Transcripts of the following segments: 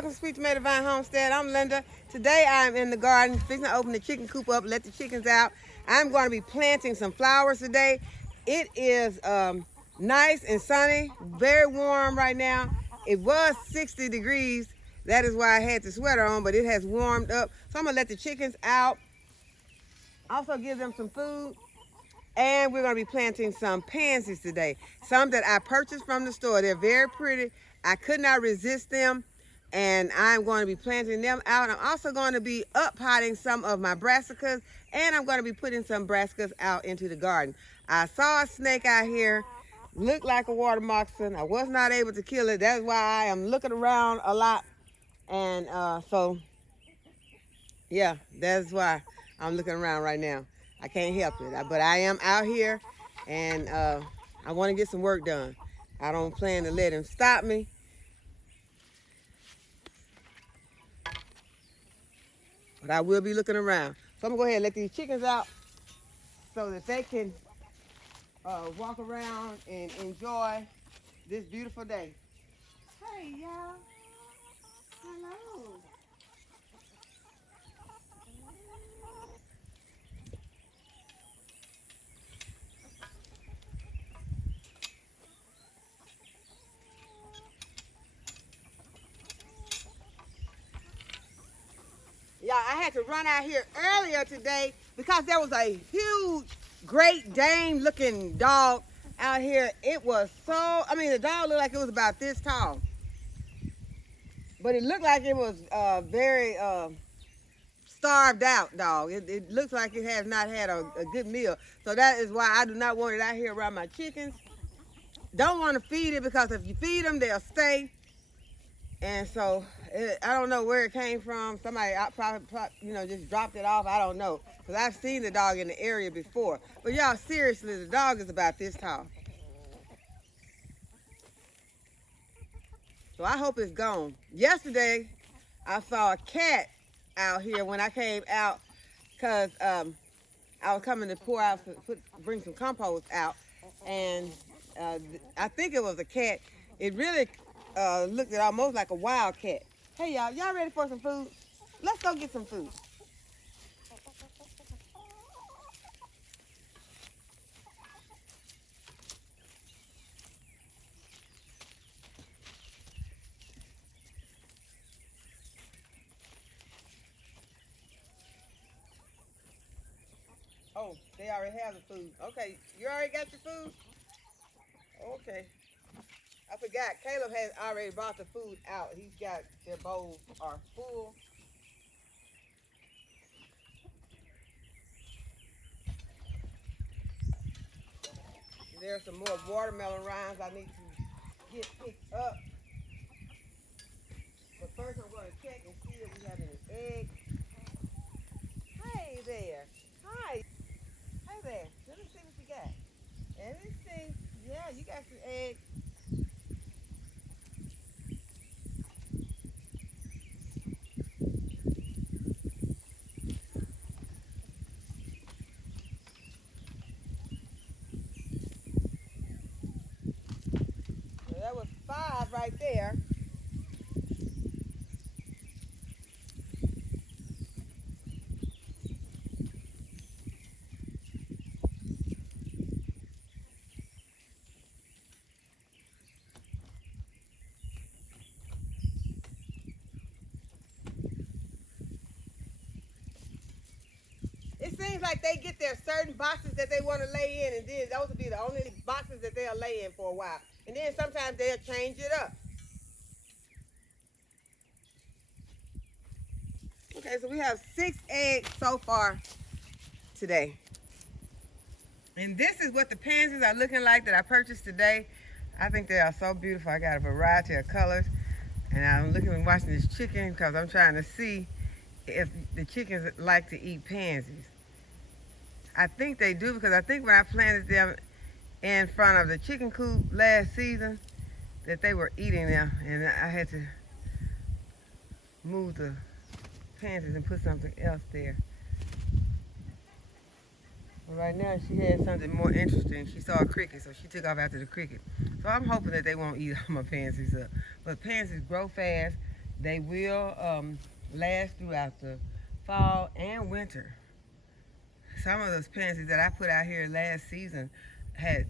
welcome to Sweet Tomato Vine Homestead. I'm Linda. Today I'm in the garden, fixing to open the chicken coop up, let the chickens out. I'm going to be planting some flowers today. It is nice and sunny, very warm right now. It was 60 degrees. That is why I had the sweater on, but it has warmed up. So I'm going to let the chickens out. Also give them some food. And we're going to be planting some pansies today. Some that I purchased from the store. They're very pretty. I could not resist them. And I'm going to be planting them out. I'm also going to be up-potting some of my brassicas. And I'm going to be putting some brassicas out into the garden. I saw a snake out here. Looked like a water moccasin. I was not able to kill it. That's why I am looking around a lot. And so, yeah, that's why I'm looking around right now. I can't help it, but I am out here, and I want to get some work done. I don't plan to let him stop me. But I will be looking around. So I'm going to go ahead and let these chickens out so that they can walk around and enjoy this beautiful day. Hey, y'all. Hello. Yeah, I had to run out here earlier today because there was a huge Great Dane looking dog out here. It was so, the dog looked like it was about this tall. But it looked like it was very starved out dog. It looks like it has not had a good meal. So that is why I do not want it out here around my chickens. Don't want to feed it because if you feed them, they'll stay. And so, I don't know where it came from. Somebody probably just dropped it off. I don't know. Because I've seen the dog in the area before. But y'all, seriously, the dog is about this tall. So I hope it's gone. Yesterday, I saw a cat out here when I came out because I was coming to pour out, bring some compost out. And I think it was a cat. It really looked at almost like a wild cat. Hey y'all ready for some food? Let's go get some food. Oh, they already have the food. Okay, you already got your food? Okay. I forgot, Caleb has already brought the food out. He's got, their bowls are full. There's some more watermelon rinds I need to get picked up. But first I'm going to check and see if we have any eggs. Hey there. Hi. Hey there. Let me see what you got. Anything? Yeah, you got some eggs. That was 5 right there. It seems like they get their certain boxes that they want to lay in, and then those will be the only boxes that they'll lay in for a while. And then sometimes they'll change it up. Okay, so we have 6 eggs so far today. And this is what the pansies are looking like that I purchased today. I think they are so beautiful. I got a variety of colors. And I'm looking and watching this chicken because I'm trying to see if the chickens like to eat pansies. I think they do because I think when I planted them in front of the chicken coop last season that they were eating them, and I had to move the pansies and put something else there. But right now she had something more interesting. She saw a cricket, so she took off after the cricket. So I'm hoping that they won't eat all my pansies up. But pansies grow fast They will last throughout the fall and winter. Some of those pansies that I put out here last season had,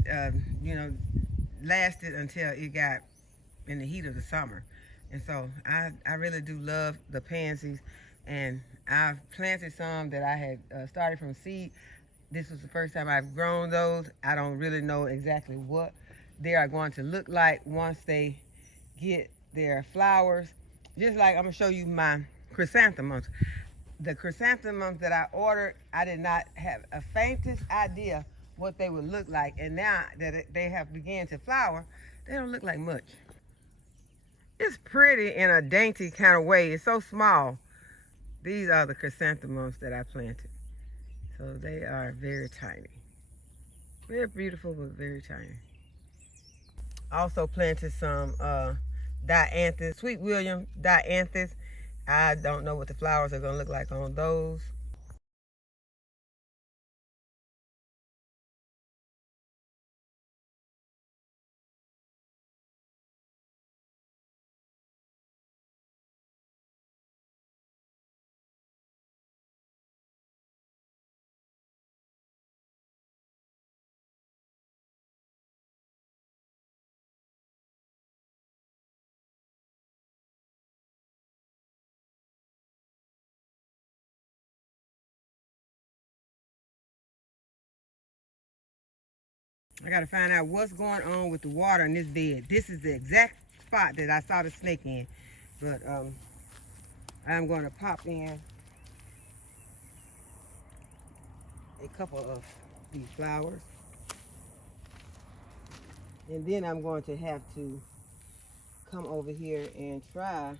lasted until it got in the heat of the summer. And so I really do love the pansies. And I've planted some that I had started from seed. This was the first time I've grown those. I don't really know exactly what they are going to look like once they get their flowers. Just like I'm going to show you my chrysanthemums. The chrysanthemums that I ordered, I did not have a faintest idea what they would look like. And now that they have begun to flower, they don't look like much. It's pretty in a dainty kind of way. It's so small. These are the chrysanthemums that I planted. So they are very tiny. They're beautiful, but very tiny. Also planted some dianthus, Sweet William dianthus. I don't know what the flowers are going to look like on those. I got to find out what's going on with the water in this bed. This is the exact spot that I saw the snake in. But I'm going to pop in a couple of these flowers. And then I'm going to have to come over here and try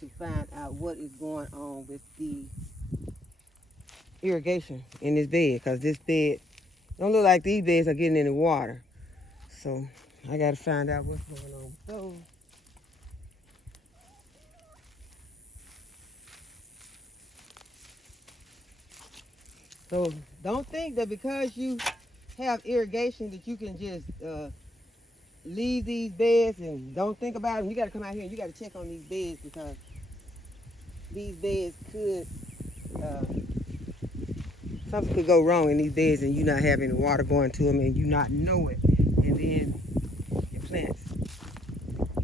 to find out what is going on with the irrigation in this bed. Because this bed don't look like these beds are getting any water. So I got to find out what's going on with those. So don't think that because you have irrigation that you can just leave these beds and don't think about them. You got to come out here and you got to check on these beds, because these beds could, something could go wrong in these beds and you not having the water going to them and you not know it. And then your plants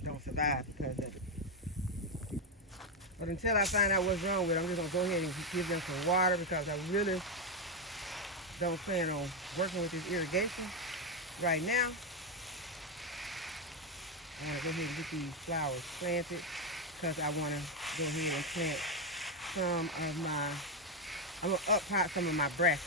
don't survive because of it. But until I find out what's wrong with them, I'm just going to go ahead and give them some water, because I really don't plan on working with this irrigation right now. I want to go ahead and get these flowers planted, because I want to go ahead and plant some of my, I'm going to up pot some of my breast.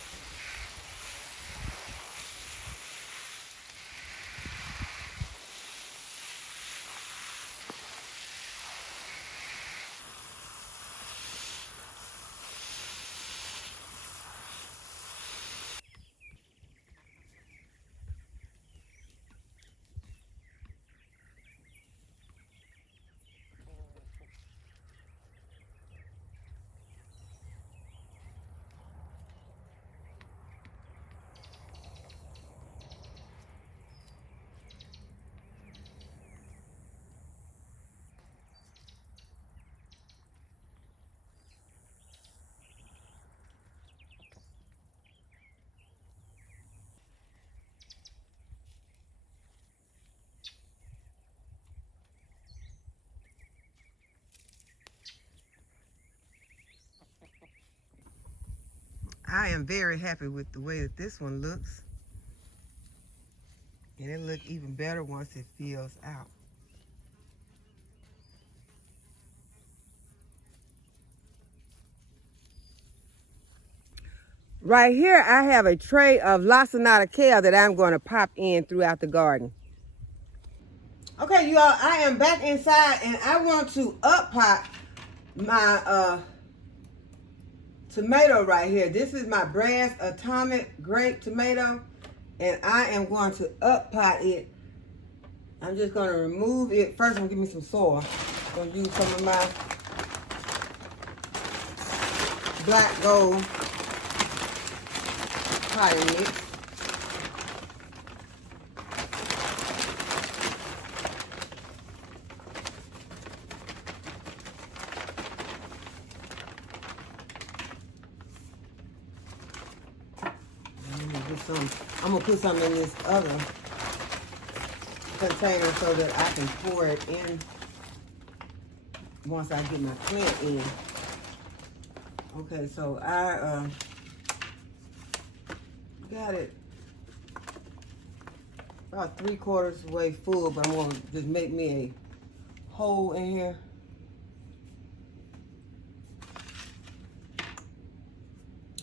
I am very happy with the way that this one looks. And it'll look even better once it fills out. Right here, I have a tray of lacinato kale that I'm going to pop in throughout the garden. Okay, you all, I am back inside and I want to up pot my tomato right here. This is my Brass Atomic Grape Tomato, and I am going to up pot it. I'm just going to remove it. First, I'm going to give me some soil. I'm going to use some of my Black Gold potting mix. some, I'm gonna put some in this other container so that I can pour it in once I get my plant in. Okay, so I got it about 3/4 way full, but I'm gonna just make me a hole in here.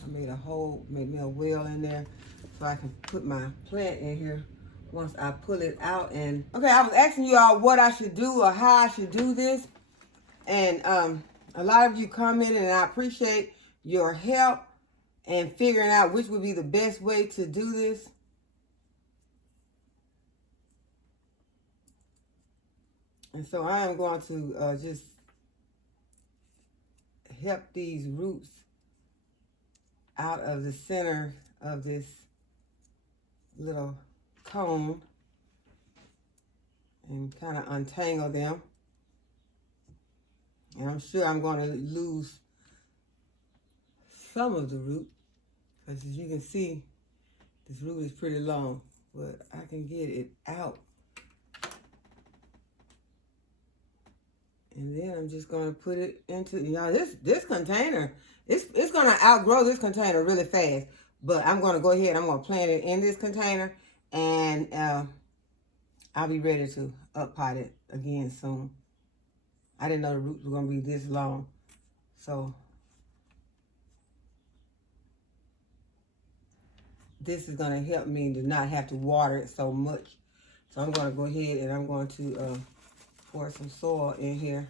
I made a hole, made me a well in there so I can put my plant in here once I pull it out. And okay, I was asking you all what I should do or how I should do this, and a lot of you commented, and I appreciate your help in figuring out which would be the best way to do this. And so I am going to just help these roots out of the center of this little cone and kind of untangle them. And I'm sure I'm going to lose some of the root, because as you can see, this root is pretty long, but I can get it out. And then I'm just going to put it into, you know, this container, it's going to outgrow this container really fast. But I'm going to go ahead, I'm going to plant it in this container, and I'll be ready to up-pot it again soon. I didn't know the roots were going to be this long. So this is going to help me to not have to water it so much. So I'm going to go ahead and I'm going to pour some soil in here.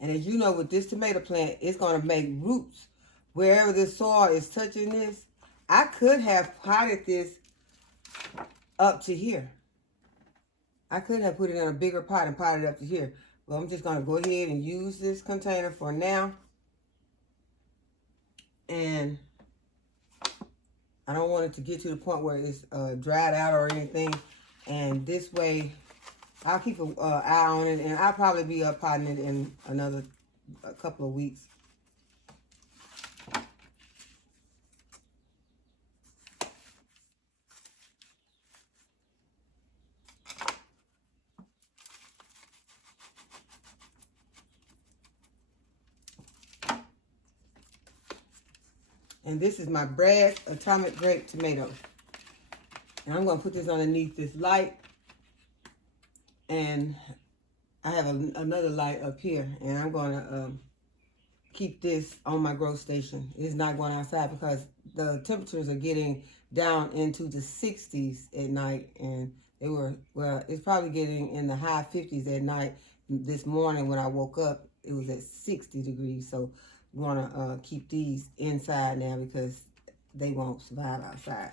And as you know, with this tomato plant, it's going to make roots wherever the soil is touching this. I could have potted this up to here. I could have put it in a bigger pot and potted it up to here. But I'm just going to go ahead and use this container for now. And I don't want it to get to the point where it's dried out or anything. And this way, I'll keep an eye on it. And I'll probably be potting it in a couple of weeks. And this is my brass atomic grape tomato. And I'm going to put this underneath this light. And I have another light up here. And I'm going to keep this on my grow station. It's not going outside because the temperatures are getting down into the 60s at night. And they were, well, it's probably getting in the high 50s at night. This morning when I woke up, it was at 60 degrees. So we want to keep these inside now because they won't survive outside.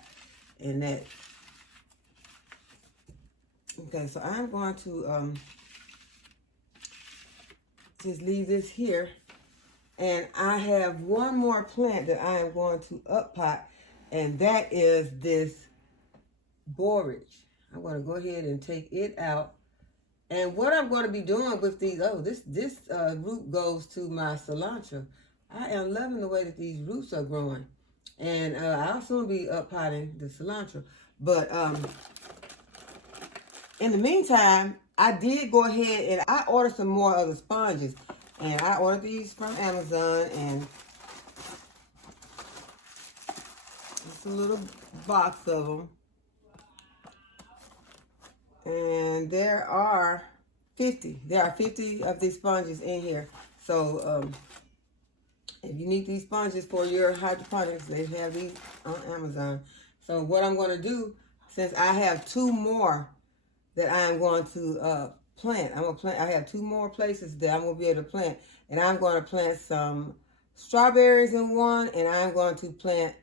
And that, okay, so I'm going to just leave this here. And I have one more plant that I am going to up-pot, and that is this borage. I'm going to go ahead and take it out. And what I'm going to be doing with these, this root goes to my cilantro. I am loving the way that these roots are growing. And I'll soon be up-potting the cilantro. But in the meantime, I did go ahead and I ordered some more of the sponges. And I ordered these from Amazon. And it's a little box of them. And there are 50. There are 50 of these sponges in here. So if you need these sponges for your hydroponics, they have these on Amazon. So what I'm going to do, since I have 2 more that I am going to plant. I have 2 more places that I'm going to be able to plant. And I'm going to plant some strawberries in one, and I'm going to plant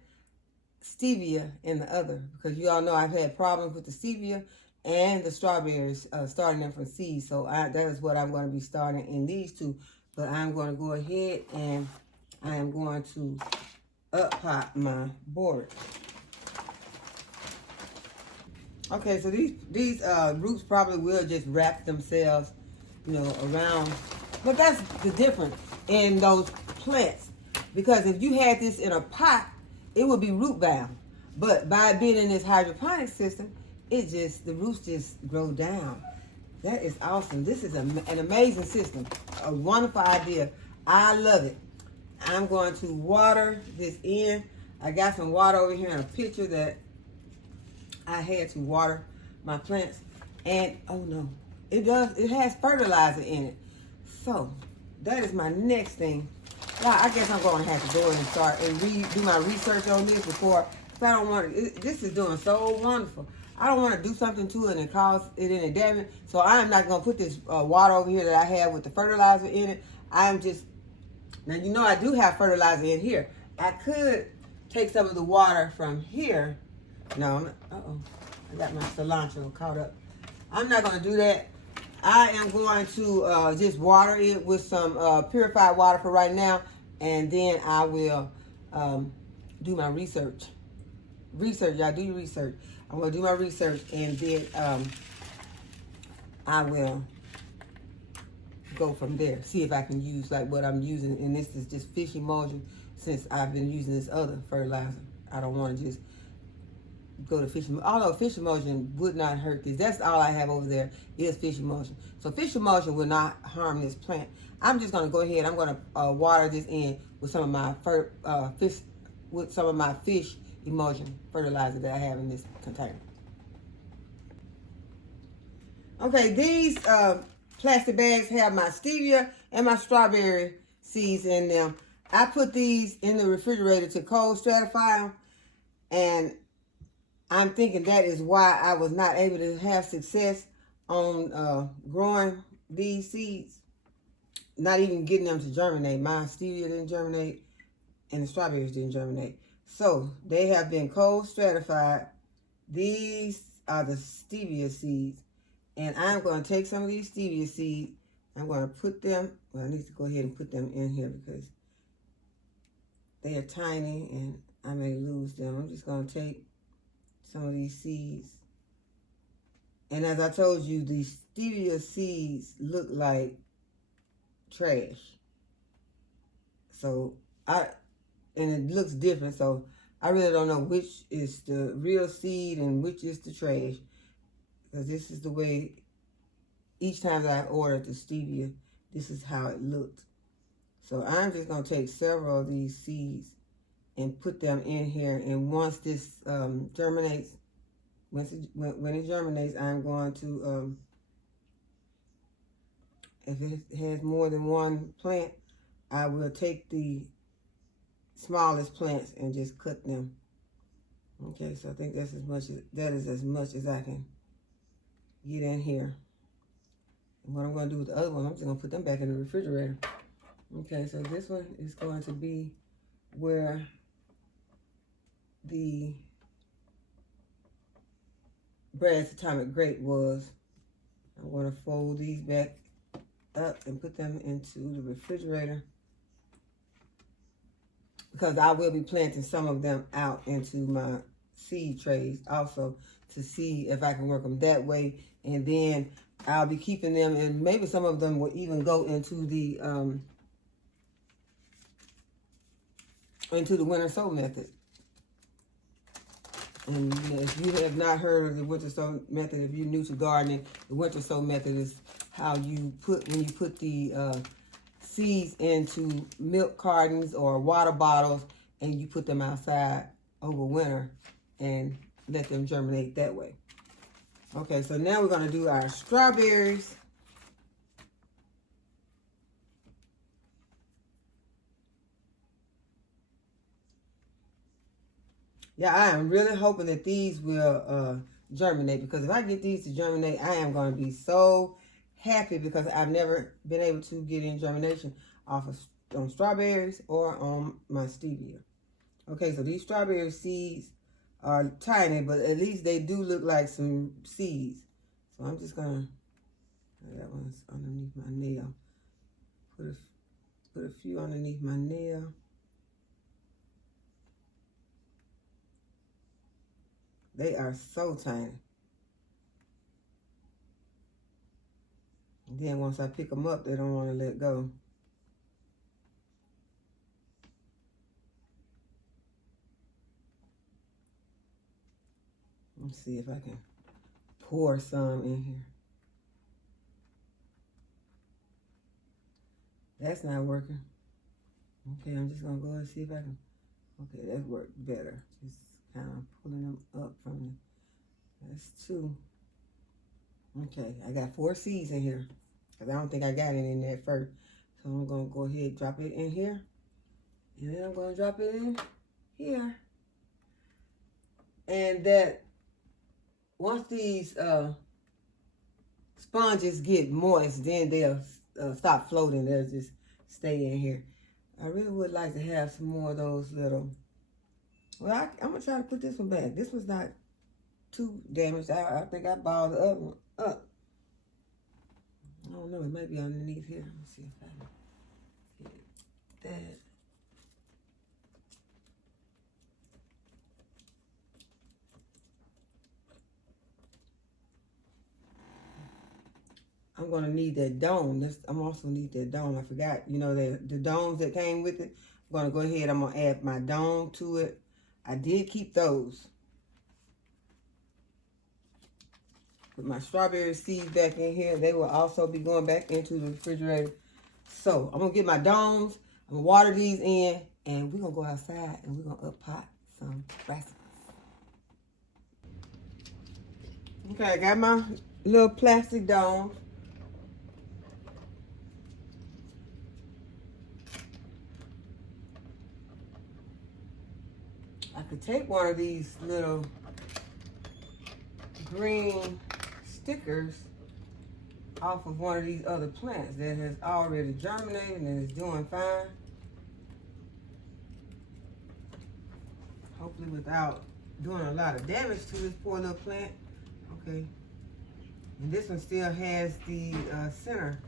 stevia in the other. Because you all know I've had problems with the stevia and the strawberries, starting them from seeds. So that is what I'm going to be starting in these 2. But I'm going to go ahead and I am going to up-pot my borage. Okay, so these roots probably will just wrap themselves, you know, around. But that's the difference in those plants. Because if you had this in a pot, it would be root bound. But by being in this hydroponic system, the roots just grow down. That is awesome. This is an amazing system. A wonderful idea. I love it. I'm going to water this in. I got some water over here in a pitcher that I had to water my plants. And, oh no, it has fertilizer in it. So, that is my next thing. Well, I guess I'm going to have to go in and start and do my research on this before, because I don't want to, this is doing so wonderful. I don't want to do something to it and cause it any damage. So I'm not going to put this water over here that I have with the fertilizer in it. I'm just, now you know I do have fertilizer in here. I could take some of the water from here. No, I got my cilantro caught up. I'm not going to do that. I am going to just water it with some purified water for right now, and then I will do my research. Y'all do your research. I'm going to do my research, and then I will go from there. See if I can use like what I'm using, and this is just fish emulsion since I've been using this other fertilizer. I don't want to just go to fish emulsion, although fish emulsion would not hurt this. That's all I have over there is fish emulsion. So fish emulsion will not harm this plant. I'm just going to go ahead. I'm going to water this in with some of my fish emulsion fertilizer that I have in this container. Okay, these plastic bags have my stevia and my strawberry seeds in them. I put these in the refrigerator to cold stratify them, and I'm thinking that is why I was not able to have success on growing these seeds. Not even getting them to germinate. My stevia didn't germinate and the strawberries didn't germinate. So they have been cold stratified. These are the stevia seeds. And I'm going to take some of these stevia seeds. I'm going to put them, well, I need to go ahead and put them in here because they are tiny and I may lose them. I'm just going to take some of these seeds. And as I told you, these stevia seeds look like trash. So and it looks different. So I really don't know which is the real seed and which is the trash. Because this is the way, each time that I ordered the stevia, this is how it looked. So I'm just going to take several of these seeds and put them in here. And once this germinates, when it germinates, I'm going to, if it has more than one plant, I will take the smallest plants and just cut them. Okay, so I think that's that is as much as I can get in here. And what I'm going to do with the other one, I'm just going to put them back in the refrigerator. Okay, so this one is going to be where the Brad's Atomic Grape was. I'm going to fold these back up and put them into the refrigerator, because I will be planting some of them out into my seed trays also to see if I can work them that way. And then I'll be keeping them, and maybe some of them will even go into the winter sow method. And if you have not heard of the winter sow method, if you're new to gardening, the winter sow method is how you put, when you put the seeds into milk cartons or water bottles, and you put them outside over winter and let them germinate that way. Okay, so now we're going to do our strawberries. Yeah, I am really hoping that these will germinate, because if I get these to germinate, I am going to be so happy, because I've never been able to get in germination off of on strawberries or on my stevia. Okay, so these strawberry seeds are tiny, but at least they do look like some seeds. So I'm just gonna, that one's underneath my nail. Put a few underneath my nail. They are so tiny. And then once I pick them up, they don't want to let go. Let's see if I can pour some in here. That's not working. Okay, I'm just gonna go and see if I can. Okay, that worked better. Just kind of pulling them up from the. That's 2. Okay, I got 4 seeds in here. Because I don't think I got any in there first. So I'm going to go ahead and drop it in here. And then I'm going to drop it in here. And that, once these sponges get moist, then they'll stop floating. They'll just stay in here. I really would like to have some more of those little... Well, I'm going to try to put this one back. This one's not too damaged. I think I balled the other one up. I don't know. It might be underneath here. Let me see if I can get that. I'm going to need that dome. I'm also need that dome. I forgot. You know, the domes that came with it. I'm going to go ahead. I'm going to add my dome to it. I did keep those. Put my strawberry seeds back in here. They will also be going back into the refrigerator. So I'm going to get my domes. I'm going to water these in. And we're going to go outside and we're going to up-pot some brassicas. Okay, I got my little plastic domes. I could take one of these little green stickers off of one of these other plants that has already germinated and is doing fine. Hopefully without doing a lot of damage to this poor little plant. Okay. And this one still has the center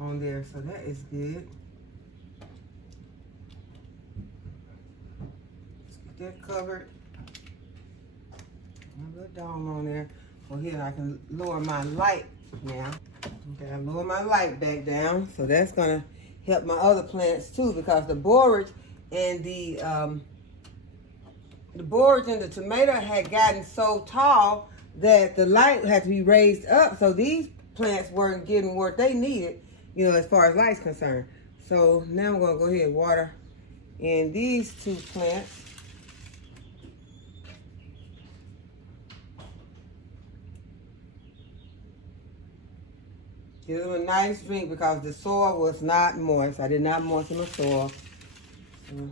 on there, so that is good. Let's get that covered. A little dome on there. So here I can lower my light now. Okay, I lower my light back down. So that's gonna help my other plants too, because the borage and the tomato had gotten so tall that the light had to be raised up. So these plants weren't getting what they needed, you know, as far as light's concerned. So now I'm gonna go ahead and water in these 2 plants. Give them a nice drink because the soil was not moist. I did not moisten the soil. So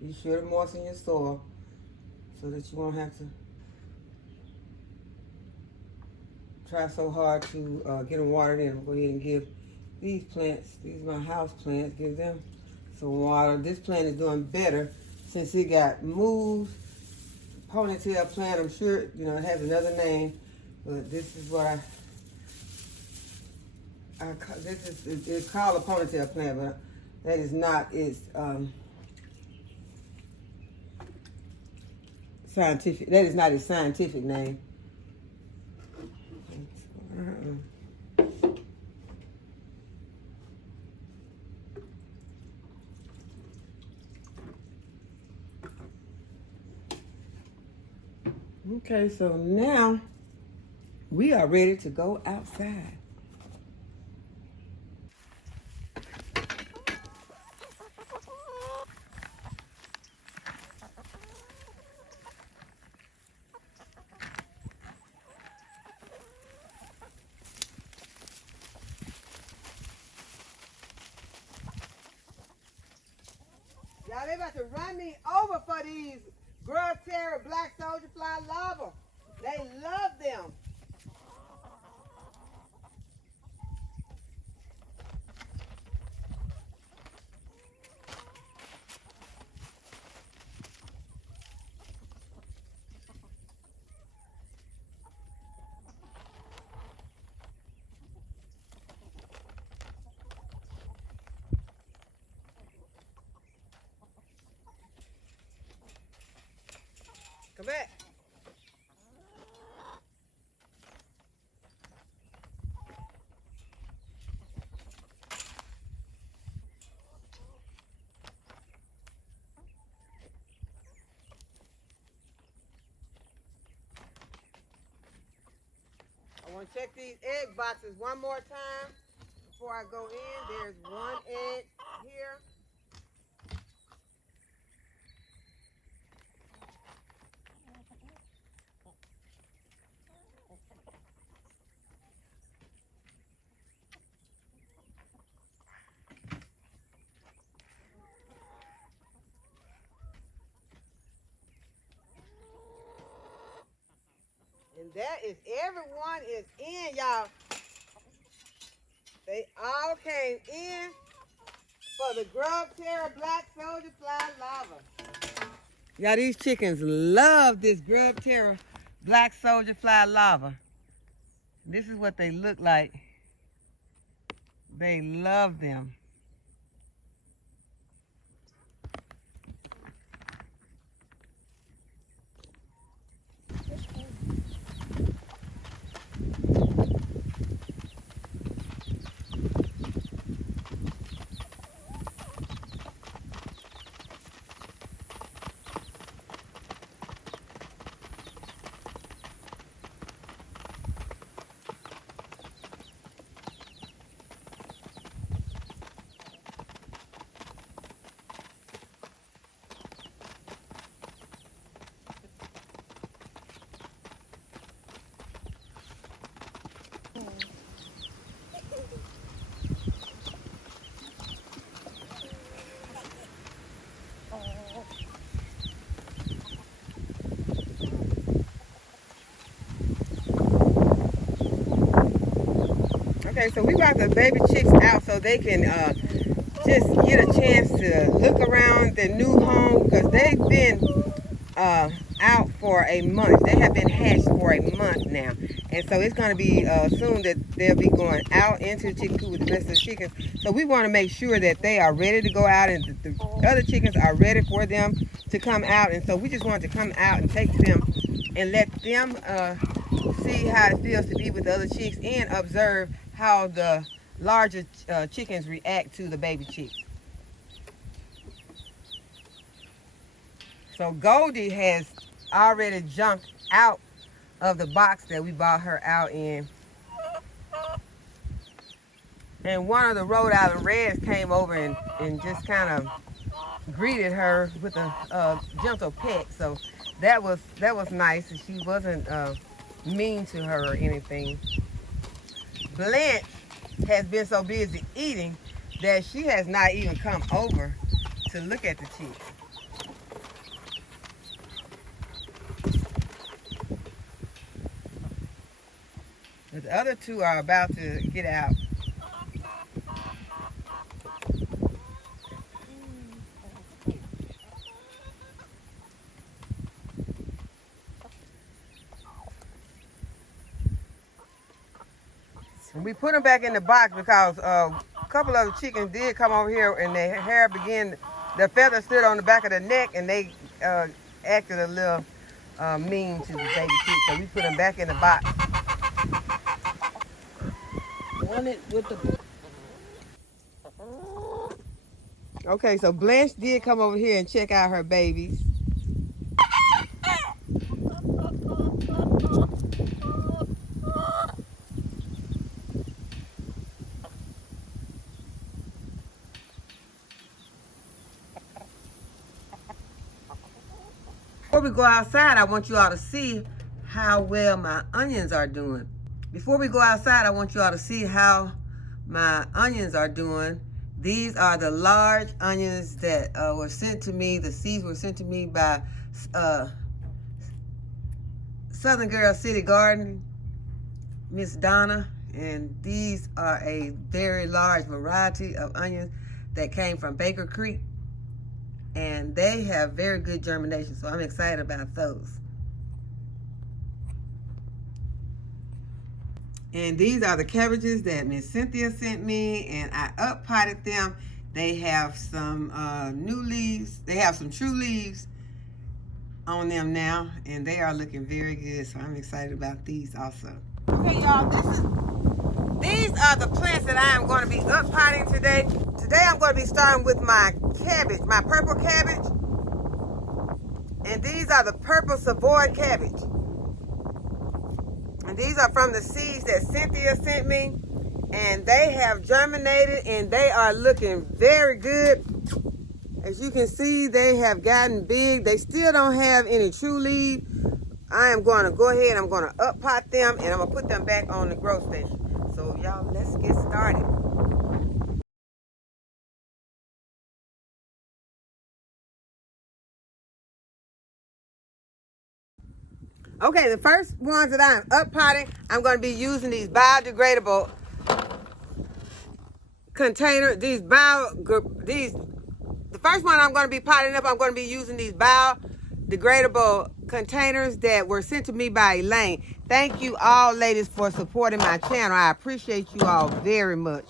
be sure to moisten your soil so that you won't have to try so hard to get them watered in. I'll go ahead and give these plants, these are my house plants, give them some water. This plant is doing better since it got moved. Ponytail plant, I'm sure, you know, it has another name, but this is what it's called a ponytail plant, but that is not its scientific. That is not its scientific name. Okay, so now we are ready to go outside. Y'all, they about to run me over for these GrubTerra black soldier fly larvae. They love them. Come back. I'm gonna check these egg boxes one more time before I go in. There's one egg here. And that is, everyone is in, y'all. They all came in for the GrubTerra Black Soldier Fly Larva. Y'all, these chickens love this GrubTerra Black Soldier Fly Larva. This is what they look like. They love them. Okay, so we got the baby chicks out so they can just get a chance to look around their new home, because they've been out for a month. They have been hatched for a month now. And so it's going to be soon that they'll be going out into the chicken coop with the rest of the chickens. So we want to make sure that they are ready to go out and the other chickens are ready for them to come out. And so we just want to come out and take them and let them see how it feels to be with the other chicks and observe how the larger chickens react to the baby chicks. So Goldie has already jumped out of the box that we bought her out in. And one of the Rhode Island Reds came over and just kind of greeted her with a gentle pet. So that was nice. She wasn't mean to her or anything. Blanche has been so busy eating that she has not even come over to look at the chicks. But the other two are about to get out. And we put them back in the box because a couple of the chickens did come over here and their hair began, their feathers stood on the back of the neck and they acted a little mean to the baby chicks. So we put them back in the box. Okay, so Blanche did come over here and check out her babies. Before we go outside, I want you all to see how well my onions are doing. Before we go outside, I want you all to see how my onions are doing. These are the large onions that were sent to me. The seeds were sent to me by Southern Girl City Garden, Miss Donna. And these are a very large variety of onions that came from Baker Creek. And they have very good germination, so I'm excited about those. And these are the cabbages that Miss Cynthia sent me, and I up-potted them. They have some new leaves. They have some true leaves on them now, and they are looking very good, so I'm excited about these also. Okay, y'all, these are the plants that I am going to be up-potting today. Today I'm going to be starting with my cabbage, my purple cabbage. And these are the purple Savoy cabbage. And these are from the seeds that Cynthia sent me. And they have germinated and they are looking very good. As you can see, they have gotten big. They still don't have any true leaves. I am going to go ahead, I'm going to up pot them, and I'm going to put them back on the grow station. So y'all, let's get started. Okay, the first ones that I'm up potting, I'm going to be using these biodegradable container, the first one I'm going to be potting up, I'm going to be using these biodegradable containers that were sent to me by Elaine. Thank you all, ladies, for supporting my channel. I appreciate you all very much.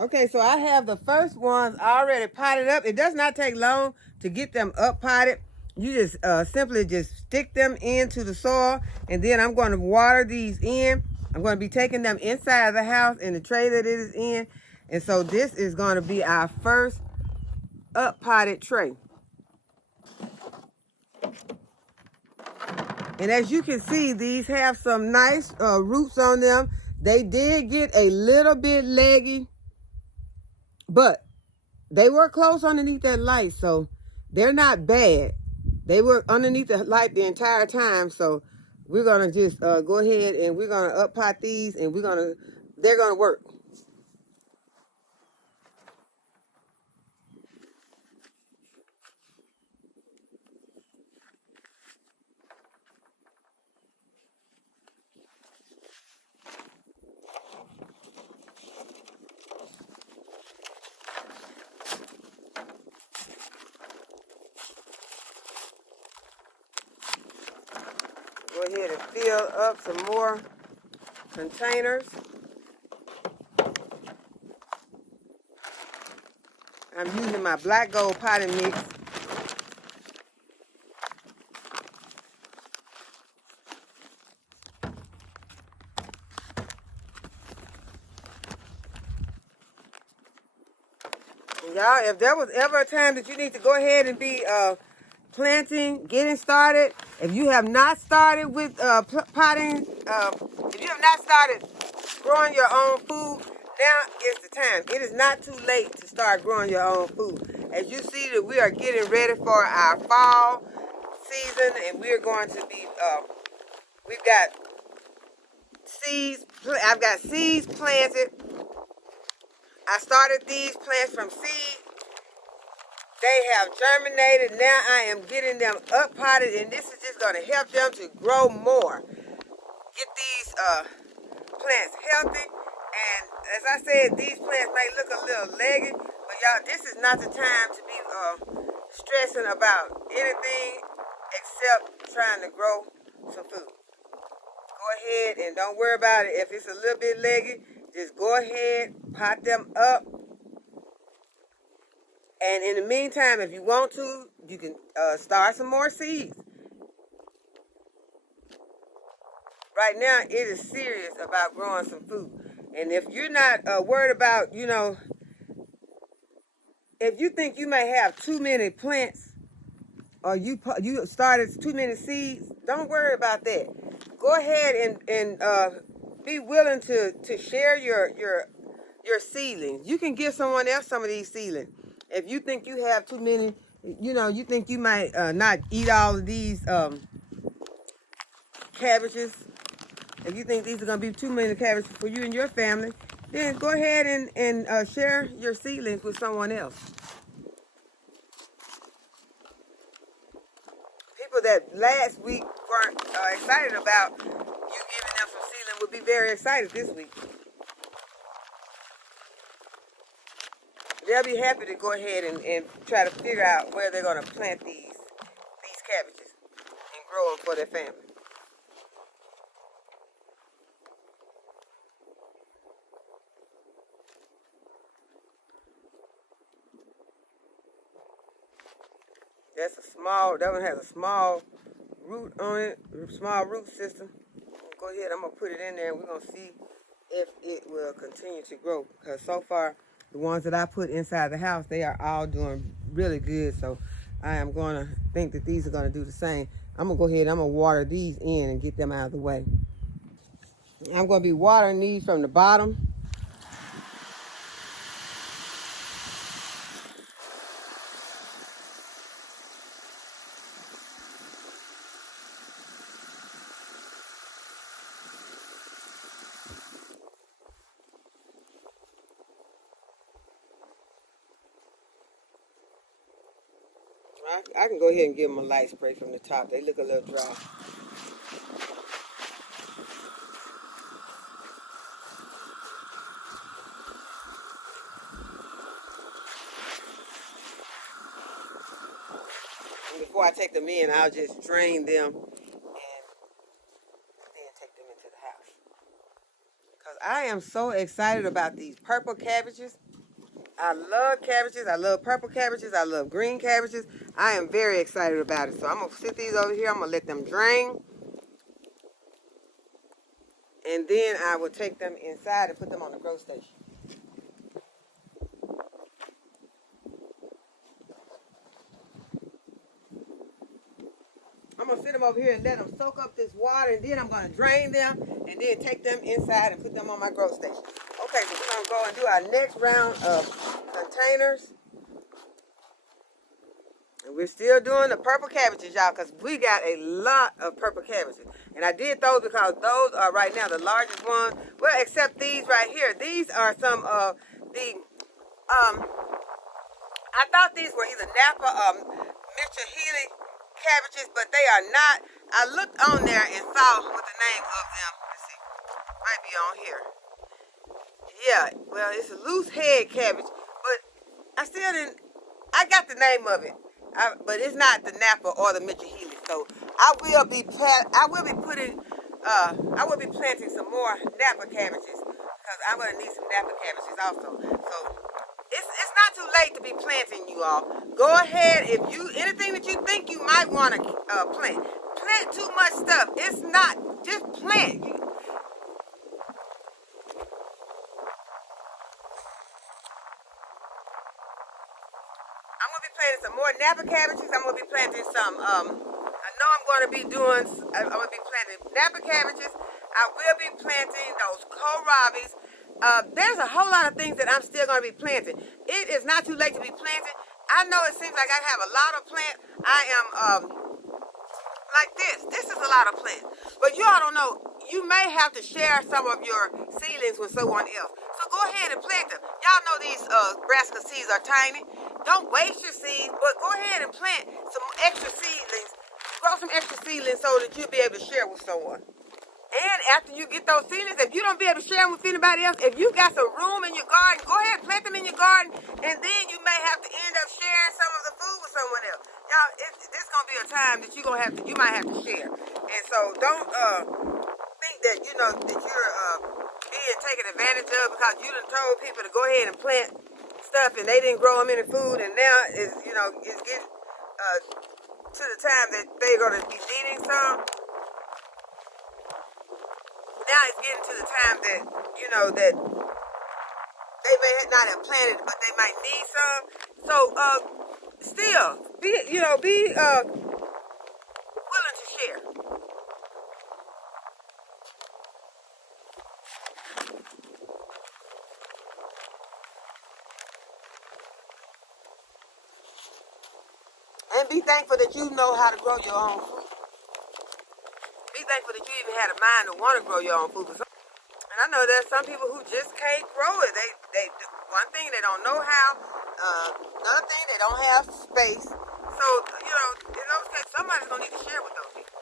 Okay, so I have the first ones already potted up. It does not take long to get them up potted. You just simply just stick them into the soil, and then I'm going to water these in. I'm going to be taking them inside of the house in the tray that it is in. And so this is going to be our first up potted tray. And as you can see, these have some nice roots on them. They did get a little bit leggy, but they were close underneath that light, so they're not bad. They were underneath the light the entire time, so we're gonna just go ahead and we're gonna up pot these, and they're gonna work. Go ahead and fill up some more containers. I'm using my black gold potting mix. Y'all, if there was ever a time that you need to go ahead and be planting, getting started, if you have not started with potting, if you have not started growing your own food, now is the time. It is not too late to start growing your own food. As you see that we are getting ready for our fall season, and we're going to be, we've got seeds, I've got seeds planted. I started these plants from seed. They have germinated. Now I am getting them up potted, and this is just going to help them to grow more. Get these plants healthy. And as I said, these plants may look a little leggy, but y'all, this is not the time to be stressing about anything except trying to grow some food. Go ahead and don't worry about it. If it's a little bit leggy, just go ahead, pot them up. And in the meantime, if you want to, you can start some more seeds. Right now, it is serious about growing some food. And if you're not worried about, you know, if you think you may have too many plants or you started too many seeds, don't worry about that. Go ahead and be willing to share your seedlings. You can give someone else some of these seedlings. If you think you have too many, you know, you think you might not eat all of these cabbages, if you think these are going to be too many cabbages for you and your family, then go ahead and share your seedlings with someone else. People that last week weren't excited about you giving them some seedling would be very excited this week. They'll be happy to go ahead and try to figure out where they're going to plant these cabbages and grow them for their family. That one has a small root on it, small root system. Go ahead, I'm going to put it in there and we're going to see if it will continue to grow. Because so far, the ones that I put inside the house, they are all doing really good. So I am going to think that these are going to do the same. I'm going to go ahead and I'm going to water these in and get them out of the way. I'm going to be watering these from the bottom. I can go ahead and give them a light spray from the top. They look a little dry. And before I take them in, I'll just drain them and then take them into the house. Because I am so excited about these purple cabbages. I love cabbages. I love purple cabbages. I love green cabbages. I am very excited about it. So I'm going to sit these over here. I'm going to let them drain. And then I will take them inside and put them on the grow station. I'm going to sit them over here and let them soak up this water. And then I'm going to drain them and then take them inside and put them on my grow station. Okay, so we're going to go and do our next round of containers. And we're still doing the purple cabbages, y'all, because we got a lot of purple cabbages. And I did those because those are right now the largest ones. Well, except these right here. These are some of the, I thought these were either Napa or Mr. Healy cabbages, but they are not. I looked on there and saw what the name of them. Let's see. Might be on here. Yeah, well, it's a loose head cabbage, but I still didn't, I got the name of it. But it's not the Napa or the Mitchell Healy. So I will be planting some more Napa cabbages because I'm gonna need some Napa cabbages also. So it's not too late to be planting, you all. Go ahead, if you anything that you think you might want to plant. Plant too much stuff. It's not just plant. I'm going to be planting some more Napa cabbages. I'm going to be planting some, I know I'm going to be doing, I'm going to be planting Napa cabbages. I will be planting those kohlrabies. There's a whole lot of things that I'm still going to be planting. It is not too late to be planting. I know it seems like I have a lot of plants. I am, like this. This is a lot of plants. But you all don't know, you may have to share some of your seedlings with someone else. So go ahead and plant them. Y'all know these brassica seeds are tiny. Don't waste your seeds, but go ahead and plant some extra seedlings. Grow some extra seedlings so that you'll be able to share with someone. And after you get those seedlings, if you don't be able to share them with anybody else, if you got some room in your garden, go ahead and plant them in your garden, and then you may have to end up sharing some of the food with someone else. Y'all, this is gonna be a time that you might have to share. And so don't think that that you're being taken advantage of because you done told people to go ahead and plant stuff and they didn't grow them any food, and now it's getting to the time that they're gonna be needing some. Now it's getting to the time that that they may not have planted, but they might need some. So still be willing to share. And be thankful that you know how to grow your own food. Be thankful that you even had a mind to want to grow your own food. And I know there's some people who just can't grow it. They one thing, they don't know how. Another thing, they don't have space. So, in those cases, somebody's going to need to share with those people.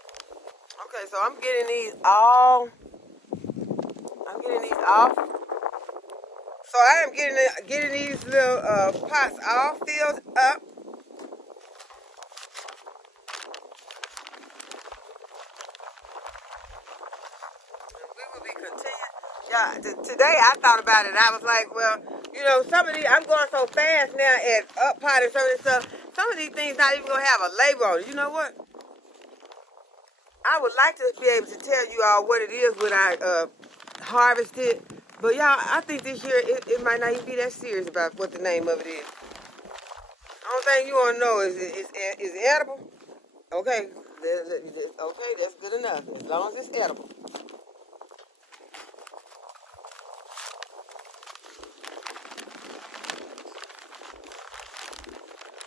Okay, so I'm getting these all So I am getting these little pots all filled up. Yeah, today I thought about it. I was like, well, some of these, I'm going so fast now at up pot and some of this stuff. Some of these things not even going to have a label on it. You know what? I would like to be able to tell you all what it is when I harvest it, But y'all, I think this year it might not even be that serious about what the name of it is. Only thing you want to know is it edible? Okay, okay, that's good enough. As long as it's edible.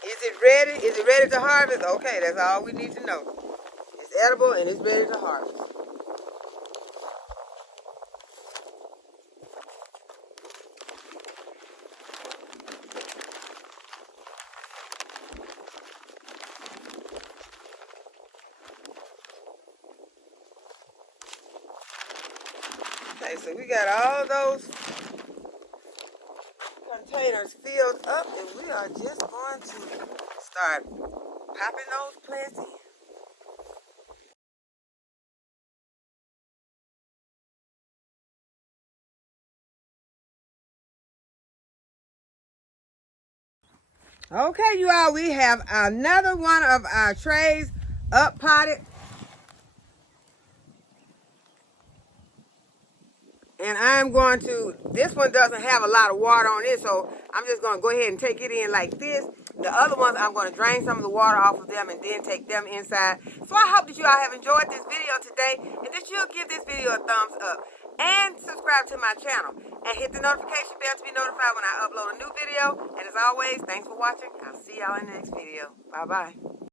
Is it ready? Is it ready to harvest? Okay, that's all we need to know. It's edible and it's ready to harvest. Okay, so we got all those containers filled up, and we are just going to start popping those plants in. Okay, you all, we have another one of our trays up potted. And I'm going to, this one doesn't have a lot of water on it, so I'm just going to go ahead and take it in like this. The other ones, I'm going to drain some of the water off of them and then take them inside. So I hope that you all have enjoyed this video today and that you'll give this video a thumbs up. And subscribe to my channel. And hit the notification bell to be notified when I upload a new video. And as always, thanks for watching. I'll see y'all in the next video. Bye-bye.